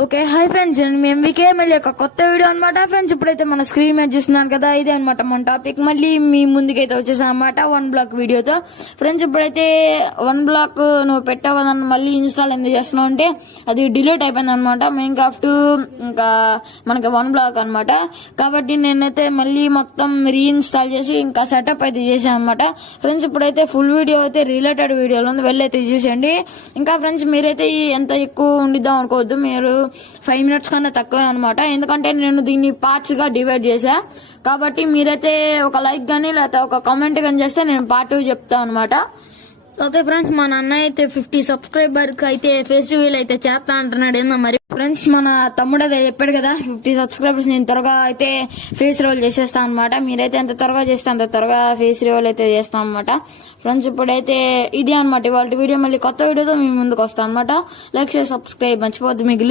Okay hi friends, నేను MVK మళ్ళీ ఒక కొత్త వీడియో అనమాట. ఫ్రెండ్స్ ఇప్పుడైతే మన స్క్రీన్ మీద చూస్తున్నాను కదా, ఇదే అనమాట మన టాపిక్. మళ్ళీ మీ ముందుకైతే వచ్చేసాను అనమాట 1 బ్లాక్ వీడియోతో. ఫ్రెండ్స్ ఇప్పుడైతే 1 బ్లాక్ నువ్వు పెట్టావు కదా, మళ్ళీ ఇన్స్టాల్ ఎందుకు చేస్తున్నావు అంటే అది డిలీట్ అయిపోయింది అనమాట. మెయిన్ క్రాఫ్ట్ ఇంకా మనకి 1 బ్లాక్ అనమాట. కాబట్టి నేనైతే మళ్ళీ మొత్తం రీఇన్స్టాల్ చేసి ఇంకా సెటప్ అయితే చేశాను అనమాట. ఫ్రెండ్స్ ఇప్పుడైతే ఫుల్ వీడియో అయితే రిలేటెడ్ వీడియోలో ఉంది, వెళ్ళైతే చూసేయండి. ఇంకా ఫ్రెండ్స్ మీరైతే ఎంత ఎక్కువ ఉండిద్దాం అనుకోవద్దు, మీరు 5 మినిట్స్ కన్నా తక్కువే అనమాట. ఎందుకంటే నేను దీన్ని పార్ట్స్ గా డివైడ్ చేశా. కాబట్టి మీరైతే ఒక లైక్ గానీ లేకపోతే ఒక కామెంట్ గానీ చేస్తే నేను పార్ట్ 2 చెప్తాను అనమాట. ఓకే ఫ్రెండ్స్, మా నాన్న అయితే 50 సబ్స్క్రైబర్ కి అయితే ఫేస్ రివీల్ అయితే చేస్తా అంటున్నాడు. ఏందో మరి ఫ్రెండ్స్, మన తమ్ముడు అదే చెప్పాడు కదా, 50 సబ్స్క్రైబర్స్ నేను త్వరగా అయితే ఫేస్ రివీల్ చేసేస్తాను అనమాట. మీరైతే ఎంత త్వరగా చేస్తే అంత త్వరగా ఫేస్ రివీల్ అయితే చేస్తాం అనమాట. ఫ్రెండ్స్ ఇప్పుడైతే ఇది అనమాట ఇవాళ వీడియో. మళ్ళీ కొత్త వీడియోతో మీ ముందుకు వస్తాను అనమాట. లైక్ చేసి సబ్స్క్రైబ్ మర్చిపోద్దు మిగిలి.